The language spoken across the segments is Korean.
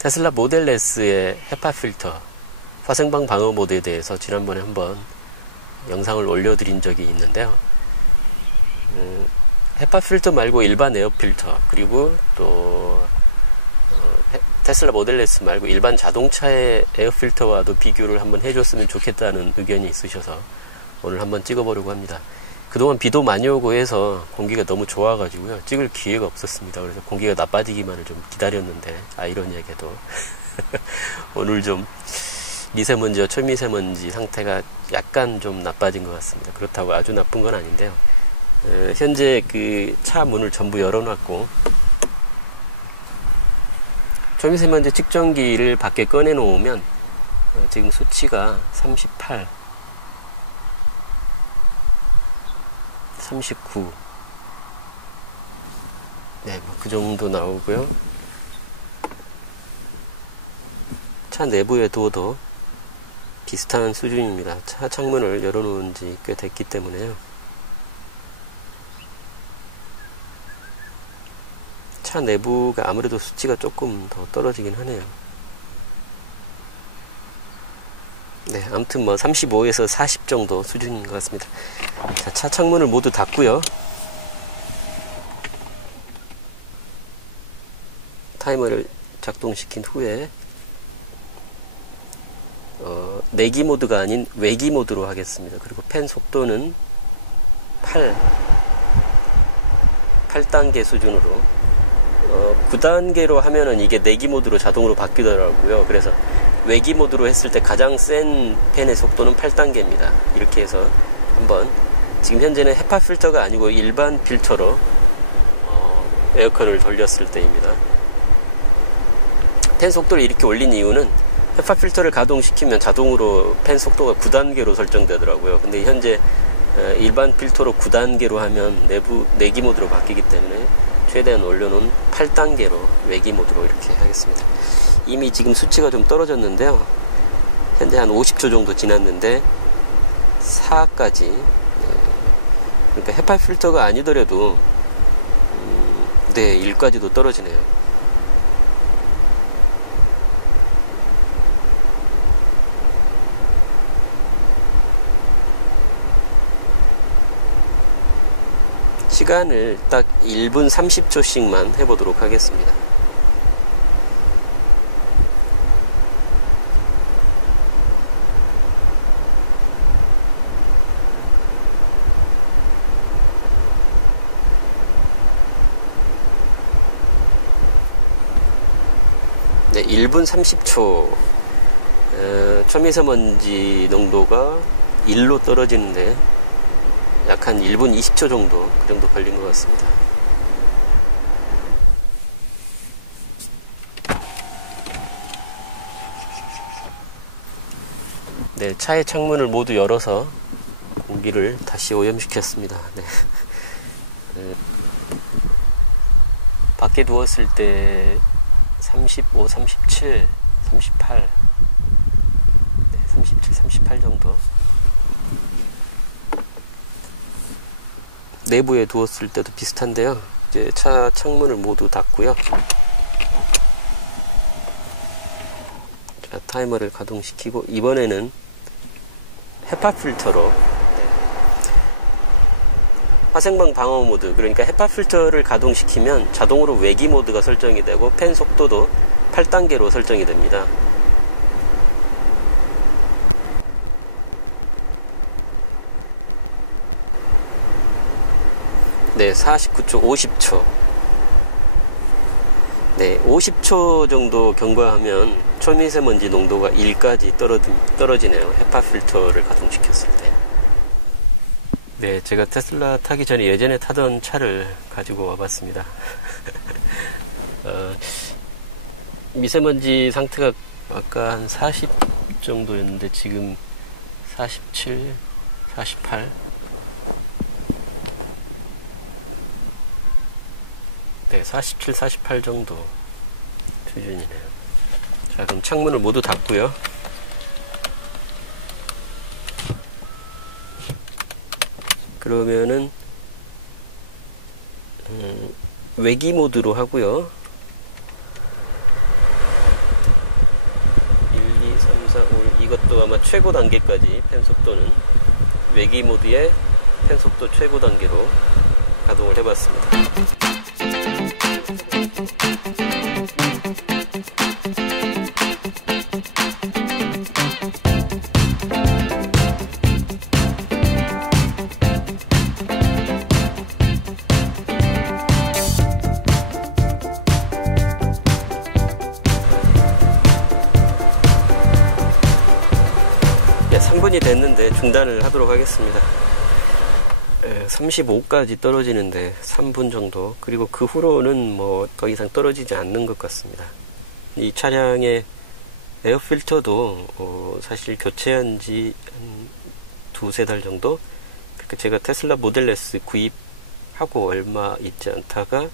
테슬라 모델 S의 헤파 필터 화생방 방어 모드에 대해서 지난번에 한번 영상을 올려드린 적이 있는데요. 헤파 필터 말고 일반 에어 필터, 그리고 또 테슬라 모델 S 말고 일반 자동차의 에어 필터와도 비교를 한번 해줬으면 좋겠다는 의견이 있으셔서 오늘 한번 찍어보려고 합니다. 그동안 비도 많이 오고 해서 공기가 너무 좋아가지고요, 찍을 기회가 없었습니다. 그래서 공기가 나빠지기만을 좀 기다렸는데, 아이러니하게도 오늘 좀 미세먼지와 초미세먼지 상태가 약간 좀 나빠진 것 같습니다. 그렇다고 아주 나쁜 건 아닌데요. 현재 그 차 문을 전부 열어놨고 초미세먼지 측정기를 밖에 꺼내 놓으면 지금 수치가 38, 39, 네, 뭐 그 정도 나오고요. 차 내부에 두어도 비슷한 수준입니다. 차 창문을 열어놓은 지 꽤 됐기 때문에요. 차 내부가 아무래도 수치가 조금 더 떨어지긴 하네요. 네, 아무튼 뭐 35에서 40 정도 수준인 것 같습니다. 자, 차 창문을 모두 닫고요. 타이머를 작동시킨 후에 내기 모드가 아닌 외기 모드로 하겠습니다. 그리고 팬 속도는 8단계 수준으로 9단계로 하면은 이게 내기 모드로 자동으로 바뀌더라고요. 그래서 외기 모드로 했을 때 가장 센 팬의 속도는 8단계입니다. 이렇게 해서 한번, 지금 현재는 헤파 필터가 아니고 일반 필터로 에어컨을 돌렸을 때입니다. 팬 속도를 이렇게 올린 이유는 헤파 필터를 가동시키면 자동으로 팬 속도가 9단계로 설정되더라고요. 근데 현재 일반 필터로 9단계로 하면 내기 모드로 바뀌기 때문에 최대한 올려놓은 8단계로 외기 모드로 이렇게 하겠습니다. 이미 지금 수치가 좀 떨어졌는데요. 현재 한 50초 정도 지났는데 4까지, 그러니까 헤파 필터가 아니더라도 네, 1까지도 떨어지네요. 시간을 딱 1분 30초씩만 해보도록 하겠습니다. 네, 1분 30초. 초미세먼지 농도가 1로 떨어지는데 약 한 1분 20초 정도, 그 정도 걸린 것 같습니다. 네, 차의 창문을 모두 열어서 공기를 다시 오염시켰습니다. 네. 밖에 두었을 때 35, 37, 38, 네, 37, 38 정도. 내부에 두었을 때도 비슷한데요. 이제 차 창문을 모두 닫고요. 자, 타이머를 가동시키고 이번에는 헤파 필터로, 화생방 방어 모드, 그러니까 헤파 필터를 가동시키면 자동으로 외기 모드가 설정이 되고 팬 속도도 8단계로 설정이 됩니다. 네, 49초, 50초. 네, 50초 정도 경과하면 초미세먼지 농도가 1까지 떨어지네요. 헤파 필터를 가동시켰을 때. 네, 제가 테슬라 타기 전에 예전에 타던 차를 가지고 와봤습니다. 미세먼지 상태가 아까 한 40 정도였는데 지금 47, 48. 네, 47, 48 정도 수준이네요. 자, 그럼 창문을 모두 닫고요. 그러면은 외기 모드로 하고요. 그래서 오늘 이것도 아마 최고 단계까지 펜 속도는 외기 모드의 펜 속도 최고 단계로 가동을 해봤습니다. 네, 3분이 됐는데 중단을 하도록 하겠습니다. 35까지 떨어지는데 3분 정도, 그리고 그 후로는 뭐 더 이상 떨어지지 않는 것 같습니다. 이 차량의 에어 필터도 사실 교체한 지 한 두세 달 정도, 그러니까 제가 테슬라 모델 S 구입하고 얼마 있지 않다가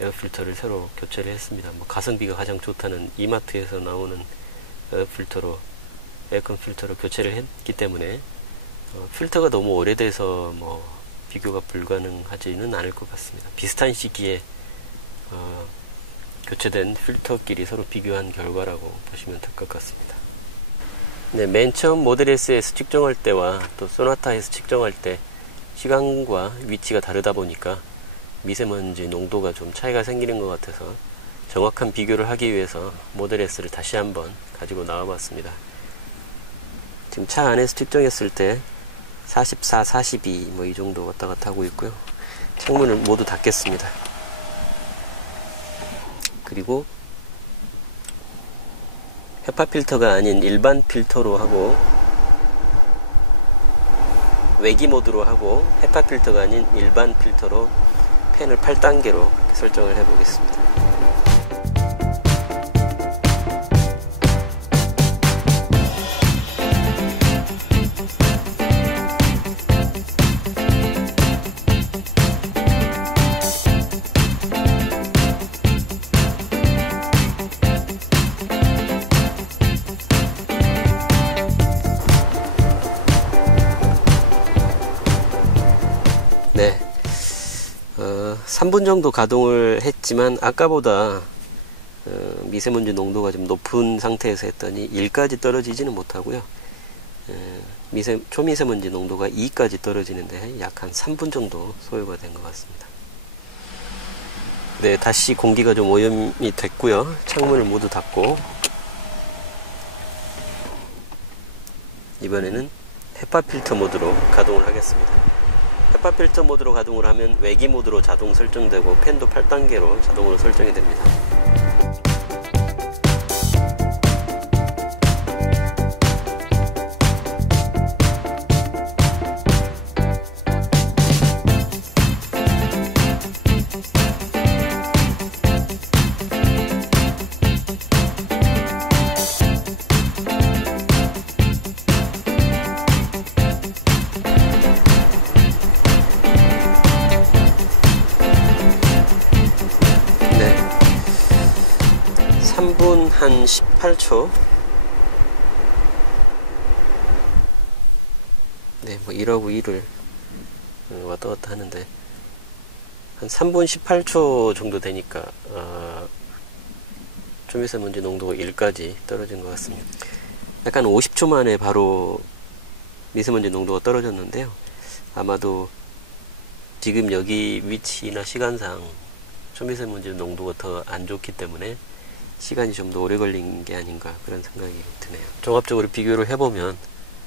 에어 필터를 새로 교체를 했습니다. 뭐 가성비가 가장 좋다는 이마트에서 나오는 에어 필터로, 에어컨 필터로 교체를 했기 때문에 필터가 너무 오래돼서 뭐 비교가 불가능하지는 않을 것 같습니다. 비슷한 시기에 교체된 필터끼리 서로 비교한 결과라고 보시면 될 것 같습니다. 네, 맨 처음 모델 S에서 측정할 때와 또 소나타에서 측정할 때 시간과 위치가 다르다 보니까 미세먼지 농도가 좀 차이가 생기는 것 같아서 정확한 비교를 하기 위해서 모델 S를 다시 한번 가지고 나와 봤습니다. 지금 차 안에서 측정했을 때 44, 42 뭐 이 정도 왔다 갔다 하고 있고요. 창문을 모두 닫겠습니다. 그리고 헤파 필터가 아닌 일반 필터로 하고, 외기 모드로 하고, 헤파 필터가 아닌 일반 필터로 펜을 8단계로 설정을 해 보겠습니다. 네, 3분 정도 가동을 했지만 아까보다 미세먼지 농도가 좀 높은 상태에서 했더니 1까지 떨어지지는 못하고요. 초미세먼지 농도가 2까지 떨어지는데 약 한 3분 정도 소요가 된 것 같습니다. 네, 다시 공기가 좀 오염이 됐고요. 창문을 모두 닫고 이번에는 헤파 필터 모드로 가동을 하겠습니다. 헤파 필터 모드로 가동을 하면 외기 모드로 자동 설정되고 펜도 8단계로 자동으로 설정이 됩니다. 네, 3분 한 18초. 네, 뭐 1하고 2를 왔다 갔다 하는데 한 3분 18초 정도 되니까 초미세먼지 농도가 1까지 떨어진 것 같습니다. 약간 50초 만에 바로 미세먼지 농도가 떨어졌는데요. 아마도 지금 여기 위치나 시간상 초미세먼지 농도가 더 안 좋기 때문에 시간이 좀 더 오래 걸린 게 아닌가, 그런 생각이 드네요. 종합적으로 비교를 해보면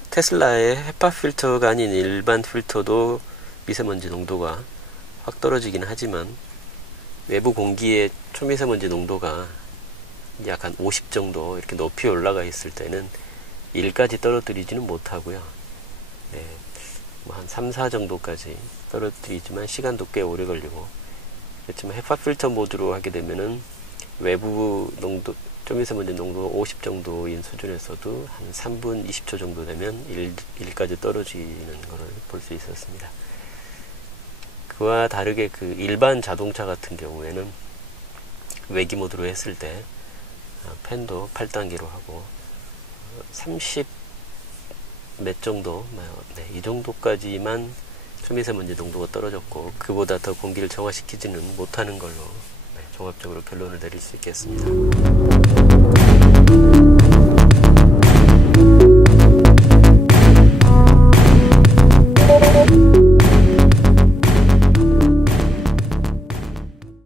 테슬라의 헤파 필터가 아닌 일반 필터도 미세먼지 농도가 확 떨어지긴 하지만 외부 공기의 초미세먼지 농도가 약 한 50 정도 이렇게 높이 올라가 있을 때는 1까지 떨어뜨리지는 못하고요. 네, 뭐 한 3, 4 정도까지 떨어뜨리지만 시간도 꽤 오래 걸리고, 그렇지만 헤파 필터 모드로 하게 되면은 외부 농도, 초미세먼지 농도 50 정도인 수준에서도 한 3분 20초 정도 되면 1까지 떨어지는 것을 볼 수 있었습니다. 그와 다르게 그 일반 자동차 같은 경우에는 외기 모드로 했을 때 펜도 8단계로 하고 30 몇 정도, 네, 이 정도까지만 초미세먼지 농도가 떨어졌고 그보다 더 공기를 정화시키지는 못하는 걸로, 네, 종합적으로 결론을 내릴 수 있겠습니다.